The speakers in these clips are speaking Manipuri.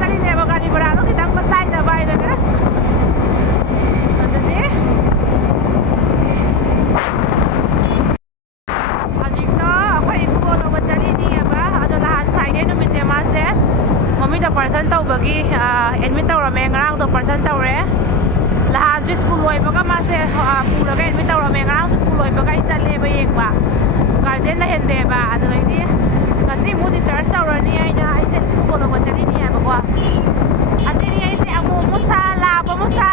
ꯆꯠꯂꯤꯅꯦꯕ ꯒꯥꯔꯤ ꯕꯔꯥꯗꯣ ꯈꯤꯇꯪ ꯃꯆꯥꯏꯅꯕ ꯍꯥꯏꯗꯅꯦ ꯑꯗꯨꯗꯤ ꯍꯧꯖꯤꯛꯇꯣ ꯑꯩꯈꯣꯏ ꯏꯀꯨꯕꯣꯛ ꯂꯧꯕ ꯆꯠꯂꯤꯅꯦꯕ ꯑꯗꯣ ꯅꯍꯥꯟ ꯁꯥꯏꯗꯦ ꯅꯨꯃꯤꯠꯁꯦ ꯃꯥꯁꯦ ꯃꯃꯤꯠꯇ ꯄꯥꯔꯁꯟ ꯇꯧꯕꯒꯤ ꯑꯦꯗꯃꯤꯠ ꯇꯧꯔꯝꯃꯦ ꯉꯔꯥꯡꯗꯣ ꯄꯥꯔꯁꯟ ꯇꯧꯔꯦ ꯅꯍꯥꯟꯁꯨ ꯁ꯭ꯀꯨꯜ ꯂꯣꯏꯕꯒ ꯃꯥꯁꯦ ꯄꯨꯔꯒ ꯑꯦꯗꯃꯤꯠ ꯇꯧꯔꯝꯃꯦ ꯉꯔꯥꯡꯁꯨ ꯁ꯭ꯀꯨꯜ ꯂꯣꯏꯕꯒ ꯑꯩ ꯆꯠꯂꯦꯕ ꯌꯦꯡꯕ ꯒꯥꯔꯖꯤꯌꯟ ꯂꯩꯍꯟꯗꯦꯕ ꯑꯗꯨꯗꯩꯗꯤ ꯉꯁꯤ ꯑꯃꯨꯛ ꯗꯤꯁꯆꯥꯔꯖ ꯇꯧꯔꯅꯤ ꯑꯩꯁꯦ ꯏꯀꯨꯕꯣꯛ ꯂꯧꯕ ꯆꯠꯂꯤꯅꯤ ꯍꯥꯏꯕꯀꯣ ꯑꯁꯤꯅꯤ ꯑꯩꯁꯦ ꯑꯃꯨꯛ ꯁꯥ ꯂꯥꯞ ꯑꯃꯨꯛ ꯁꯥ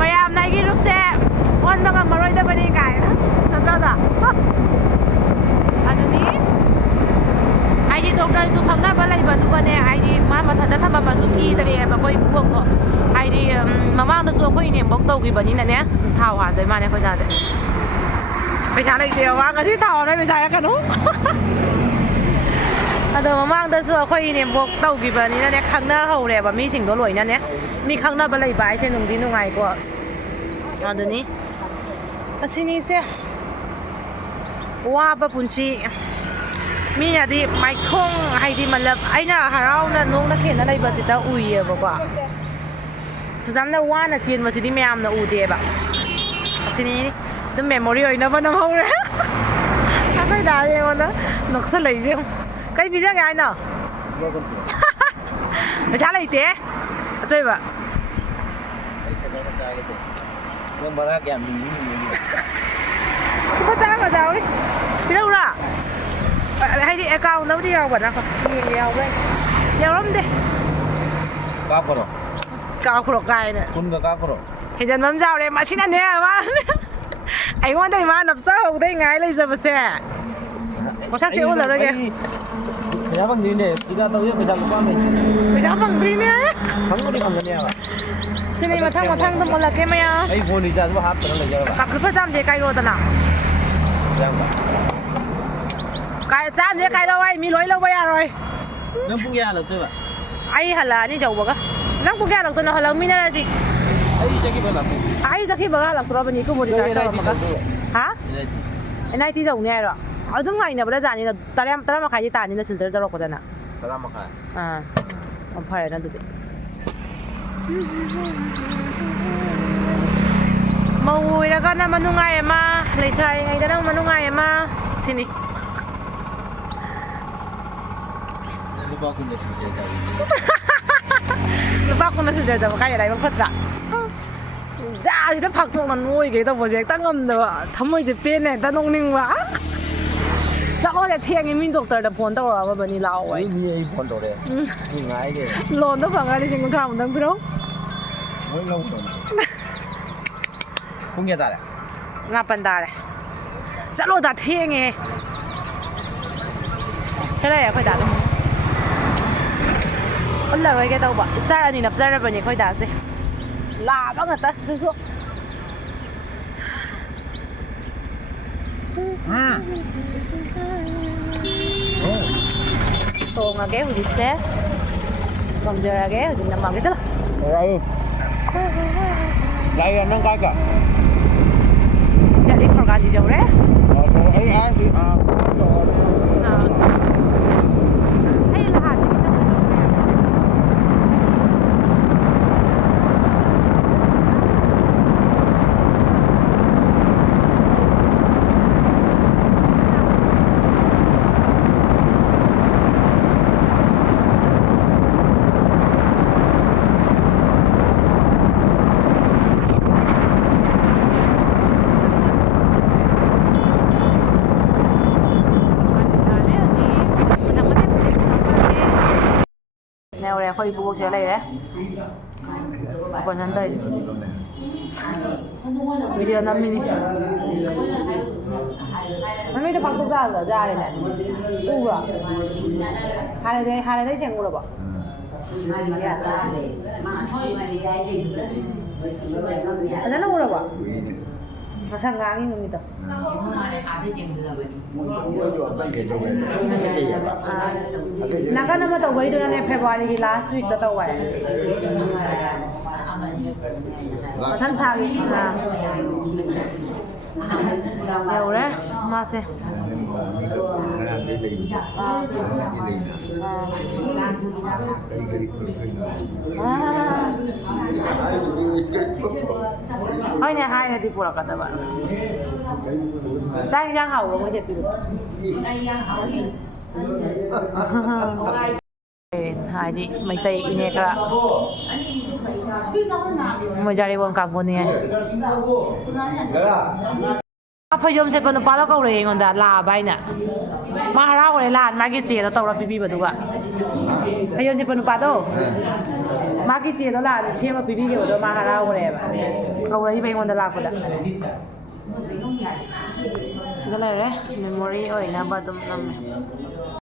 ꯃꯌꯥꯝꯅ ꯑꯩꯒꯤ ꯔꯨꯞꯁꯦ ꯑꯣꯟꯕ ꯉꯝꯃꯔꯣꯏꯗꯕꯅꯤ ꯀꯥꯏꯅ ꯅꯠꯇ꯭ꯔꯣꯗ ꯑꯗꯨꯅꯤ ꯑꯩꯗꯤ ꯗꯣꯛꯇꯔꯁꯨ ꯈꯪꯅꯕ ꯂꯩꯕꯗꯨꯒꯅꯦ ꯍꯥꯏꯗꯤ ꯃꯥ ꯃꯊꯟꯇ ꯊꯝꯃꯝꯃꯁꯨ ꯀꯤꯗ꯭ꯔꯦꯕ ꯑꯩꯈꯣꯏ ꯏꯀꯨꯕꯣꯛꯇꯣ ꯍꯥꯏꯗꯤ ꯃꯃꯥꯡꯗꯁꯨ ꯑꯩꯈꯣꯏ ꯏꯅꯦꯝꯕꯣꯛ ꯇꯧꯈꯤꯕꯅꯤꯅꯅꯦ ꯊꯥꯎ ꯍꯥꯟꯗꯣꯏ ꯃꯥꯅꯦ ꯑꯩꯈꯣꯏ ꯗꯥꯁꯦ ꯄꯩꯁꯥ ꯂꯩꯇꯦꯕ ꯃꯥ ꯉꯁꯤ ꯊꯥꯎ ꯍꯥꯟꯕꯩ ꯄꯩꯁꯥ ꯍꯥꯏꯔꯛꯀꯅꯨ ꯑꯗꯣ ꯃꯃꯥꯡꯗꯁꯨ ꯑꯩꯈꯣꯏ ꯏꯅꯦꯝꯕꯣꯛ ꯇꯧꯈꯤꯕꯅꯤꯅꯅꯦ ꯈꯪꯅꯍꯧꯔꯦꯕ ꯃꯤꯁꯤꯡꯗꯣ ꯂꯣꯏꯅꯅꯦ ꯃꯤ ꯈꯪꯅꯕ ꯂꯩꯕ ꯍꯥꯏꯁꯦ ꯅꯨꯡꯗꯤ ꯅꯨꯡꯉꯥꯏꯀꯣ ꯑꯗꯨꯅꯤ ꯑꯁꯤꯅꯤꯁꯦ ꯋꯥꯕ ꯄꯨꯟꯁꯤ ꯃꯤꯅꯗꯤ ꯃꯥꯏꯊꯣꯡ ꯍꯥꯏꯗꯤ ꯃꯜꯂꯞ ꯑꯩꯅ ꯍꯔꯥꯎꯅ ꯅꯣꯡꯅ ꯈꯦꯅ ꯂꯩꯕꯁꯤꯗ ꯎꯏꯌꯦꯕꯀꯣ ꯁꯨꯖꯥꯝꯅ ꯋꯥꯅ ꯆꯦꯟꯕꯁꯤꯗꯤ ꯃꯌꯥꯝꯅ ꯎꯗꯦꯕ ꯑꯁꯤꯅꯤ ꯑꯗꯨꯝ ꯃꯦꯃꯣꯔꯤ ꯑꯣꯏꯅꯕ ꯅꯝꯍꯧꯔꯦ ꯑꯩꯈꯣꯏ ꯗꯥ ꯑꯩꯉꯣꯟꯗ ꯅꯣꯛꯁꯜꯂꯛꯏꯁꯦ ꯀꯩ ꯄꯤꯖꯒꯦ ꯍꯥꯏꯅꯣ ꯄꯩꯁꯥ ꯂꯩꯇꯦ ꯑꯆꯣꯏꯕ ꯂꯨꯄꯥ ꯆꯥꯝꯃ ꯌꯥꯎꯔꯤ ꯄꯤꯔꯛꯎꯔꯥ ꯍꯥꯏꯗꯤ ꯑꯦꯀꯥꯎꯟꯗꯕꯨꯗꯤ ꯌꯥꯎꯕꯅ ꯌꯦꯡꯒꯦ ꯌꯥꯎꯕ꯭ꯔꯥ ꯌꯥꯎꯔꯝꯗꯦ ꯀꯥꯞꯄꯔꯣ ꯀꯥꯞꯈ꯭ꯔꯣ ꯀꯥꯏꯅ ꯀꯨꯟꯒ ꯀꯥꯞꯄꯔꯣ ꯍꯦꯟꯖꯟꯕ ꯑꯃ ꯌꯥꯎꯔꯦ ꯃꯁꯤꯅꯅꯦ ꯑꯩꯉꯣꯟꯗ ꯏꯃꯥ ꯅꯞꯆꯍꯧꯗꯩ ꯉꯥꯏ ꯂꯩꯖꯕꯁꯦ ꯃꯁꯛꯁꯦ ꯎꯠꯂꯔꯣꯏꯒꯦ ꯄꯩꯁꯥ ꯐꯪꯗ꯭ꯔꯤꯅꯦ ꯄꯨꯖꯥ ꯇꯧꯁꯦ ꯄꯩꯁꯥ ꯂꯨꯄꯥ ꯂꯩꯇ꯭ꯔꯤ ꯄꯩꯁꯥ ꯐꯪꯗ꯭ꯔꯤꯅꯦ ꯐꯪꯕꯨꯗꯤ ꯐꯪꯒꯅꯦꯕ ꯁꯤꯅꯤ ꯃꯊꯪ ꯃꯨꯜꯂꯛꯀꯦ ꯃꯌꯥꯝ ꯑꯩ ꯐꯣꯟ ꯔꯤꯆꯥꯔꯖ ꯍꯥꯞꯇꯅ ꯂꯩꯖꯔꯕ ꯂꯨꯄꯥ ꯆꯥꯝꯃꯁꯦ ꯀꯥꯏꯔꯣꯗꯅ ꯆꯥꯝꯃꯁꯦ ꯀꯥꯏꯔꯣ ꯑꯩ ꯃꯤ ꯂꯣꯏ ꯂꯧꯕ ꯌꯥꯔꯣꯏ ꯅꯪ ꯄꯨꯡ ꯀꯌꯥ ꯍꯜꯂꯛꯇꯣꯏꯕ ꯑꯩ ꯍꯜꯂꯛꯑꯅꯤ ꯆꯧꯕꯒ ꯅꯪ ꯄꯨꯡ ꯀꯌꯥ ꯍꯜꯂꯛꯇꯣꯏꯅꯣ ꯍꯜꯂꯛꯃꯤꯟꯅꯔꯁꯤ ꯑꯩ ꯆꯠꯈꯤꯕ ꯂꯥꯛꯄ ꯑꯩ ꯆꯠꯈꯤꯕꯒ ꯍꯜꯂꯛꯇꯣꯔꯕꯅꯤ ꯏꯀꯨꯕꯣꯛ ꯗꯤꯁꯆꯥꯔꯖ ꯇꯧꯔꯝꯃꯒ ꯍꯥ NIT ꯆꯧꯅꯤ ꯍꯥꯏꯔꯣ ꯑꯗꯨꯝ ꯉꯥꯏꯅꯕꯗ ꯖꯥꯠꯅꯤꯅ 10:30 ꯇꯥꯅꯤꯅ ꯁꯤꯜꯆꯔ ꯆꯠꯂꯛꯄꯗꯅ 10:30 ꯐꯔꯦꯅ ꯑꯗꯨꯗꯤ ꯃꯧ ꯑꯣꯏꯔꯒꯅ ꯃꯅꯨꯡꯉꯥꯏ ꯑꯃ ꯂꯩꯁꯥꯔꯤꯉꯩꯗꯅ ꯃꯅꯨꯡꯉꯥꯏ ꯑꯃ ꯁꯤꯅꯤ lupa aku udah sejak kali ini. Lupa aku udah sejak jauh kayak lain ꯐꯠꯇ꯭ꯔꯥ ꯖꯥꯁꯤꯗ ꯐꯥꯛꯇꯣꯛꯅ ꯅꯣꯏꯒꯦ ꯇꯧꯕꯁꯦ ꯍꯦꯛꯇ ꯉꯝꯗꯕ ꯊꯃꯣꯏꯁꯦ ꯄꯦꯟꯅ ꯍꯦꯛꯇ ꯅꯣꯛꯅꯤꯡꯕ ꯆꯠꯂꯣꯅꯦ ꯊꯦꯡꯉꯦ ꯃꯤ ꯗꯣꯛꯇꯔꯗ ꯐꯣꯟ ꯇꯧꯔꯛꯑꯕꯅꯤ ꯂꯥꯛꯑꯣ ꯑꯩ ꯑꯩ ꯐꯣꯟ ꯇꯧꯔꯦ ꯃꯤ ꯉꯥꯏꯔꯦ ꯂꯣꯟꯗꯣ ꯐꯪꯉ ₹50,000 ꯄꯤꯔꯛꯎ ꯃꯣꯏ ꯂꯧꯗꯣꯏꯅꯦ ꯄꯨꯡ ꯀꯌꯥ ꯇꯥꯔꯦ 9 ꯇꯥꯔꯦ ꯆꯠꯂꯣꯗ ꯊꯦꯡꯉꯦ ꯆꯠꯂꯦ ꯑꯩꯈꯣꯏ ꯗꯥꯗꯣ ꯎꯜꯂꯔꯣꯏꯒꯦ ꯇꯧꯕ ꯏꯁꯇꯥꯔ 2 ꯅꯞꯆꯔꯕꯅꯤ ꯑꯩꯈꯣꯏ ꯗꯥꯁꯦ ꯂꯥꯕ ꯉꯥꯛꯇ ꯑꯗꯨꯁꯨ ꯇꯣꯡꯉꯒꯦ ꯍꯧꯖꯤꯛꯁꯦ ꯇꯣꯡꯖꯔꯒꯦ ꯍꯧꯖꯤꯛ ꯅꯝꯃꯒꯦ ꯆꯠꯂꯣ ꯂꯥꯏ ꯅꯪ ꯀꯥꯏꯒ ꯆꯠꯂꯤ ꯈꯣꯔꯒꯥꯗꯤ ꯌꯧꯔꯦ ꯑꯩ ꯍꯥꯏꯗꯤ ꯑꯩꯈꯣꯏ ꯏꯕꯣꯛꯁꯦ ꯂꯩꯔꯦ ꯄꯔꯁꯟ ꯇꯧꯔꯤꯁꯦ ꯚꯤꯗꯤꯑꯣ ꯅꯝꯃꯤꯅꯤ ꯃꯃꯤꯡꯗꯣ ꯄꯥꯛꯊꯣꯛ ꯌꯥꯔꯦꯅꯦ ꯎꯕ꯭ꯔꯣ ꯍꯥꯟꯅꯗꯩ ꯁꯦꯡꯉꯨꯔꯕꯣ ꯐꯖꯅ ꯎꯔꯕꯣ ꯃꯁꯛ ꯉꯥꯡꯉꯤ ꯅꯨꯃꯤꯠꯇꯣ ꯅꯥꯀꯟ ꯑꯃ ꯇꯧꯕꯩꯗꯨꯅꯅꯦ ꯐꯦꯕꯋꯥꯔꯤꯒꯤ ꯂꯥꯁ ꯋꯤꯛꯇ ꯇꯧꯋꯦ ꯃꯊꯪ ꯊꯥꯒꯤ ꯌꯧꯔꯦ ꯃꯥꯁꯦ ꯍꯣꯏꯅꯦ ꯍꯥꯏꯔꯗꯤ ꯄꯨꯔꯛꯀꯗꯕ ꯆꯥꯛ ꯌꯦꯟꯁꯥꯡ ꯍꯥꯎꯕ꯭ꯔꯣ ꯃꯣꯏ ꯆꯠꯄꯤꯗꯣ ꯍꯥꯏꯗꯤ ꯃꯩꯇꯩ ꯏꯅꯦ ꯈꯔ ꯃꯣꯏꯖꯥꯔꯤꯕꯣꯟ ꯀꯥꯡꯕꯨꯅꯦ ꯐꯩꯖꯣꯝ ꯁꯦꯠꯄ ꯅꯨꯄꯥꯗꯣ ꯀꯧꯔꯛꯑꯦ ꯑꯩꯉꯣꯟꯗ ꯂꯥꯛꯑꯕ ꯍꯥꯏꯅ ꯃꯥ ꯍꯔꯥꯎꯔꯦ ꯂꯥꯛꯑ ꯃꯥꯒꯤ ꯆꯦꯗꯣ ꯇꯧꯔ ꯄꯤꯕꯤꯕꯗꯨꯒ ꯐꯩꯖꯣꯝ ꯁꯦꯠꯄ ꯅꯨꯄꯥꯗꯣ ꯃꯥꯒꯤ ꯆꯦꯗꯣ ꯂꯥꯛꯑꯗꯤ ꯁꯦꯝꯃ ꯄꯤꯕꯤꯈꯤꯕꯗꯣ ꯃꯥ ꯍꯔꯥꯎꯈ꯭ꯔꯦꯕ ꯀꯧꯔꯛꯏꯕ ꯑꯩꯉꯣꯟꯗ ꯂꯥꯛꯄꯗ ꯁꯤꯗ ꯂꯩꯔꯦ ꯃꯦꯃꯣꯔꯤ ꯑꯣꯏꯅꯕ ꯑꯗꯨꯝ ꯅꯝꯃꯦ